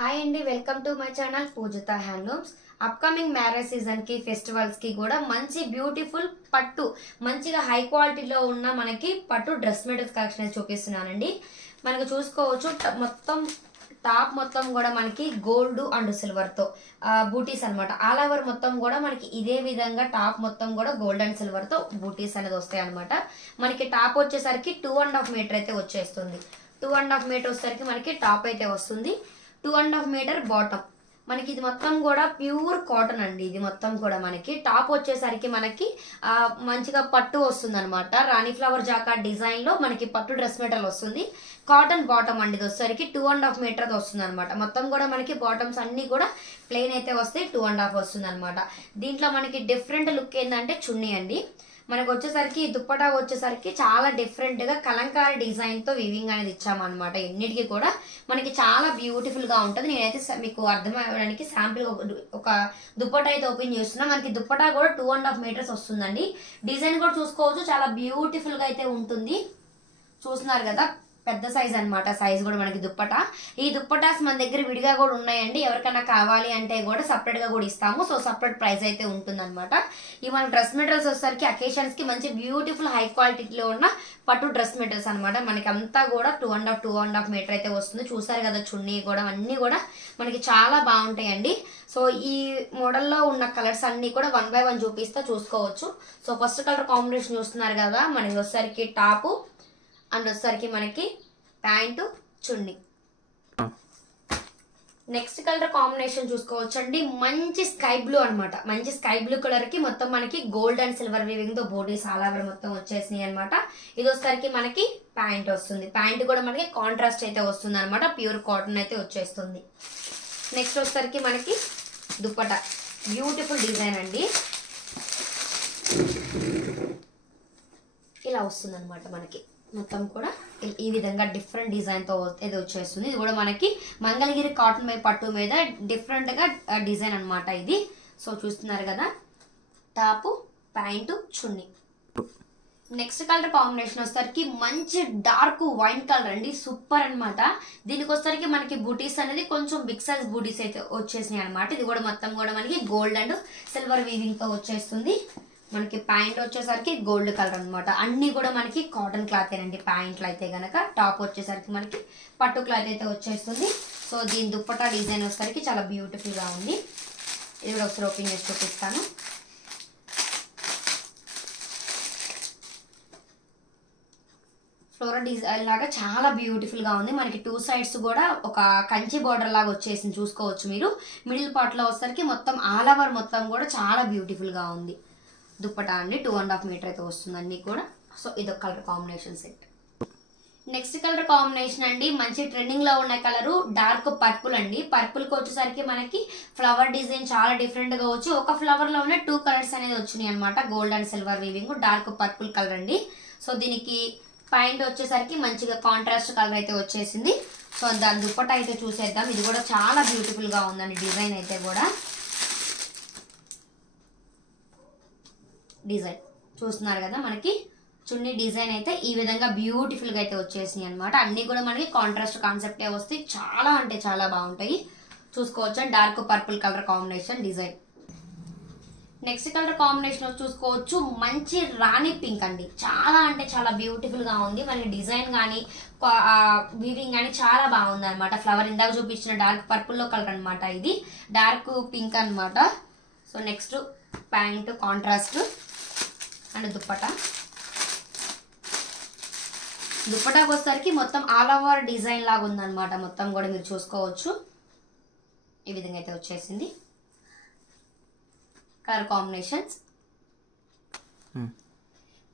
Hi అండి, welcome to my channel Pujitha handlooms. Upcoming marriage season కి festivals కి కూడా మంచి బ్యూటిఫుల్ పట్టు మంచిగా హై క్వాలిటీలో ఉన్న మనకి పట్టు డ్రెస్ మెటీరియల్స్ కలెక్షన్ చూపిస్తున్నానండి. మనకు చూసుకోవచ్చు మొత్తం టాప్ మొత్తం కూడా మనకి గోల్డ్ అండ్ సిల్వర్ తో బూటీస్ అనమాట. ఆల్ ఓవర్ మొత్తం కూడా మనకి ఇదే విధంగా టాప్ మొత్తం కూడా గోల్డ్ అండ్ సిల్వర్ తో బూటీస్ అనేది వస్తాయి అనమాట. మనకి టాప్ వచ్చేసరికి 2.5 మీటర్ అయితే వచ్చేస్తుంది. 2.5 మీటర్ వచ్చేసరికి మనకి టాప్ అయితే వస్తుంది. 2.5 మీటర్ బాటమ్. మనకి ఇది మొత్తం కూడా ప్యూర్ కాటన్ అండి. ఇది మొత్తం కూడా మనకి టాప్ వచ్చేసరికి మనకి మంచిగా పట్టు వస్తుంది అనమాట. రాణి ఫ్లవర్ జాకా డిజైన్ లో మనకి పట్టు డ్రెస్ మెటీరియల్ వస్తుంది. కాటన్ బాటమ్ అండి. ఇది వచ్చేసరికి 2.5 మీటర్ వస్తుంది అనమాట. మొత్తం కూడా మనకి బాటమ్స్ అన్ని కూడా ప్లెయిన్ అయితే వస్తాయి. 2.5 వస్తుంది అనమాట. దీంట్లో మనకి డిఫరెంట్ లుక్ ఏంటంటే చున్నీ అండి. మనకు వచ్చేసరికి దుప్పటా వచ్చేసరికి చాలా డిఫరెంట్ గా కలంకారీ డిజైన్ తో వివింగ్ అనేది ఇచ్చామన్నమాట. ఎన్నిటికి కూడా మనకి చాలా బ్యూటిఫుల్ గా ఉంటది. నేనైతే మీకు అర్థమవడానికి శాంపిల్ ఒక దుప్పటా అయితే ఓపెన్ చేస్తున్నా. మనకి దుప్పటా కూడా 2.5 మీటర్స్ వస్తుందండి. డిజైన్ కూడా చూసుకోవచ్చు, చాలా బ్యూటిఫుల్ గా అయితే ఉంటుంది. చూస్తున్నారు కదా, పెద్ద సైజ్ అనమాట. సైజ్ కూడా మనకి దుప్పటా. ఈ దుప్పటాస్ మన దగ్గర విడిగా కూడా ఉన్నాయండి. ఎవరికైనా కావాలి అంటే కూడా సపరేట్ గా కూడా ఇస్తాము. సో సపరేట్ ప్రైస్ అయితే ఉంటుంది అనమాట. ఈ మన డ్రెస్ మెటీరియల్స్ వచ్చేసరికి అకేషన్స్ కి మంచి బ్యూటిఫుల్ హై క్వాలిటీలో ఉన్న పట్టు డ్రెస్ మెటీరియల్స్ అనమాట. మనకి అంతా కూడా 2.5 మీటర్ అయితే వస్తుంది. చూసారు కదా, చున్నీ కూడా అన్ని కూడా మనకి చాలా బాగుంటాయండి. సో ఈ మోడల్లో ఉన్న కలర్స్ అన్ని కూడా 1 by 1 చూపిస్తా, చూసుకోవచ్చు. సో ఫస్ట్ కలర్ కాంబినేషన్ చూస్తున్నారు కదా, మనకి వచ్చేసరికి టాపు అండ్ వచ్చేసరికి మనకి ప్యాంటు చున్నీ. నెక్స్ట్ కలర్ కాంబినేషన్ చూసుకోవచ్చు అండి. మంచి స్కై బ్లూ అనమాట. మంచి స్కై బ్లూ కలర్ కి మొత్తం మనకి గోల్డ్ అండ్ సిల్వర్ వీవింగ్ తో బోడీస్ ఆల్ ఓవర్ మొత్తం వచ్చేసినాయి అనమాట. ఇది వచ్చేసరికి మనకి ప్యాంట్ వస్తుంది. ప్యాంట్ కూడా మనకి కాంట్రాస్ట్ అయితే వస్తుంది అనమాట. ప్యూర్ కాటన్ అయితే వచ్చేస్తుంది. నెక్స్ట్ వచ్చేసరికి మనకి దుప్పటా. బ్యూటిఫుల్ డిజైన్ అండి. ఇలా వస్తుంది అనమాట. మనకి మొత్తం కూడా ఈ విధంగా డిఫరెంట్ డిజైన్ తో ఇది వచ్చేస్తుంది. ఇది కూడా మనకి మంగళగిరి కాటన్ మీద పట్టు మీద డిఫరెంట్ గా డిజైన్ అనమాట ఇది. సో చూస్తున్నారు కదా, టాపు ప్యాంటు చున్నీ. నెక్స్ట్ కలర్ కాంబినేషన్ వచ్చేసరికి మంచి డార్క్ వైన్ కలర్ అండి. సూపర్ అనమాట. దీనికి వచ్చేసరికి మనకి బూటీస్ అనేది కొంచెం బిగ్ సైజ్ బూటీస్ అయితే వచ్చేసినాయి అనమాట. ఇది కూడా మొత్తం కూడా మనకి గోల్డ్ అండ్ సిల్వర్ వీవింగ్ తో వచ్చేస్తుంది. మనకి ప్యాంట్ వచ్చేసరికి గోల్డ్ కలర్ అనమాట. అన్ని కూడా మనకి కాటన్ క్లాత్ ఏనండి ప్యాంట్లు అయితే గనక. టాప్ వచ్చేసరికి మనకి పట్టు క్లాత్ అయితే వచ్చేస్తుంది. సో దీని దుప్పటా డిజైన్ వచ్చేసరికి చాలా బ్యూటిఫుల్ గా ఉంది. ఇది కూడా ఒకసారి ఓపెన్ చేసి చూపిస్తాను. ఫ్లోరల్ డిజైన్ లాగా చాలా బ్యూటిఫుల్ గా ఉంది. మనకి 2 సైడ్స్ కూడా ఒక కంచి బార్డర్ లాగా వచ్చేసింది, చూసుకోవచ్చు మీరు. మిడిల్ పార్ట్ లో వచ్చేసరికి మొత్తం ఆల్ ఓవర్ మొత్తం కూడా చాలా బ్యూటిఫుల్ గా ఉంది. దుప్పటా అండి 2.5 మీటర్ అయితే వస్తుంది అన్ని కూడా. సో ఇదొక colour combination set. Next colour combination అండి, మంచి ట్రెండింగ్ లో ఉన్న కలర్ డార్క్ పర్పుల్ అండి. పర్పుల్ కి వచ్చేసరికి మనకి ఫ్లవర్ డిజైన్ చాలా డిఫరెంట్ గా వచ్చి ఒక ఫ్లవర్ లోనే 2 కలర్స్ అనేది వచ్చినాయి అనమాట. Gold and silver weaving, dark purple colour అండి. సో దీనికి ప్యాంట్ వచ్చేసరికి మంచిగా కాంట్రాస్ట్ కలర్ అయితే వచ్చేసింది. సో దాని దుప్పటా అయితే చూసేద్దాం. ఇది కూడా చాలా బ్యూటిఫుల్ గా ఉందండి డిజైన్ అయితే కూడా. డిజైన్ చూస్తున్నారు కదా, మనకి చున్నీ డిజైన్ అయితే ఈ విధంగా బ్యూటిఫుల్ గా అయితే వచ్చేసినాయి అనమాట. అన్ని కూడా మనకి కాంట్రాస్ట్ కాన్సెప్ట్ వస్తాయి. చాలా అంటే చాలా బాగుంటాయి, చూసుకోవచ్చు. Dark purple colour combination design. Next colour combination చూసుకోవచ్చు, మంచి రాణి పింక్ అండి. చాలా అంటే చాలా బ్యూటిఫుల్ గా ఉంది. మనకి డిజైన్ గానీ వీవింగ్ గానీ చాలా బాగుంది అనమాట. ఫ్లవర్ ఇందాక చూపించిన డార్క్ పర్పుల్ లో కలర్ అనమాట. ఇది డార్క్ పింక్ అనమాట. So next pant contrast and dupatta. దుప్పటాకి వచ్చేసరికి మొత్తం ఆల్ ఓవర్ డిజైన్ లాగా ఉందన్నమాట. మొత్తం కూడా మీరు చూసుకోవచ్చు. ఈ విధంగా అయితే వచ్చేసింది కలర్ కాంబినేషన్స్.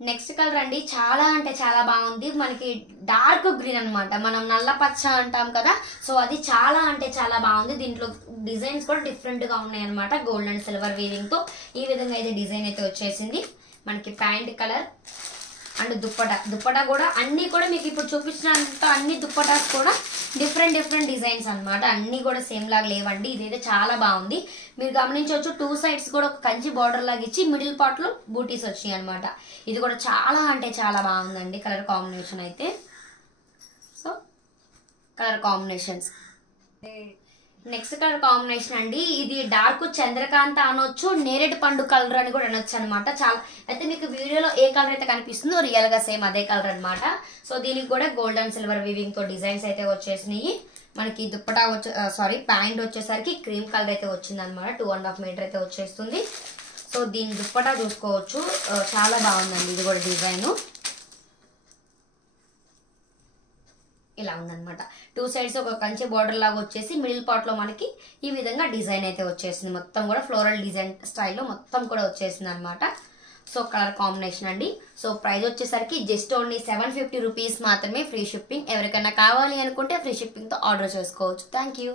నెక్స్ట్ కలర్ అండి, చాలా అంటే చాలా బాగుంది. మనకి డార్క్ గ్రీన్ అనమాట. మనం నల్ల పచ్చ అంటాం కదా, సో అది చాలా అంటే చాలా బాగుంది. దీంట్లో డిజైన్స్ కూడా డిఫరెంట్ గా ఉన్నాయి అనమాట. గోల్డ్ అండ్ సిల్వర్ వీవింగ్ తో ఈ విధంగా అయితే డిజైన్ అయితే వచ్చేసింది. మనకి ప్యాంట్ కలర్ అండ్ దుప్పటా కూడా అన్ని కూడా మీకు ఇప్పుడు చూపించినంత అన్ని దుప్పటాస్ కూడా డిఫరెంట్ డిజైన్స్ అనమాట. అన్ని కూడా సేమ్ లాగా లేవండి. ఇదైతే చాలా బాగుంది. మీరు గమనించవచ్చు, 2 సైడ్స్ కూడా ఒక కంచి బార్డర్ లాగా ఇచ్చి మిడిల్ పార్ట్ లో బూటీస్ వచ్చినాయి అనమాట. ఇది కూడా చాలా అంటే చాలా బాగుందండి కలర్ కాంబినేషన్ అయితే. So colour combinations next colour combination అండి, ఇది డార్క్ చంద్రకాంత అనొచ్చు, నేరేడు పండు కలర్ అని కూడా అనొచ్చు అనమాట. చాలా అయితే మీకు వీడియోలో ఏ కలర్ అయితే కనిపిస్తుందో రియల్ గా సేమ్ అదే కలర్ అనమాట. సో దీనికి కూడా గోల్డ్ అండ్ సిల్వర్ వీవింగ్ తో డిజైన్స్ అయితే వచ్చేసినాయి. మనకి దుప్పటా ప్యాంట్ వచ్చేసరికి క్రీమ్ కలర్ అయితే వచ్చింది అనమాట. 2.5 మీటర్ అయితే వచ్చేస్తుంది. సో దీని దుప్పటా చూసుకోవచ్చు, చాలా బాగుందండి. ఇది కూడా డిజైన్ ఇలా ఉందన్నమాట. 2 సైడ్స్ ఒక కంచె బార్డర్ లాగా వచ్చేసి మిడిల్ పార్ట్ లో మనకి ఈ విధంగా డిజైన్ అయితే వచ్చేసింది. మొత్తం కూడా ఫ్లోరల్ డిజైన్ స్టైల్లో మొత్తం కూడా వచ్చేసింది అనమాట. సో కలర్ కాంబినేషన్ అండి. సో ప్రైస్ వచ్చేసరికి జస్ట్ ఓన్లీ 750 రూపీస్ మాత్రమే, ఫ్రీ షిప్పింగ్. ఎవరికైనా కావాలి అనుకుంటే ఫ్రీ షిప్పింగ్ తో ఆర్డర్ చేసుకోవచ్చు. Thank you.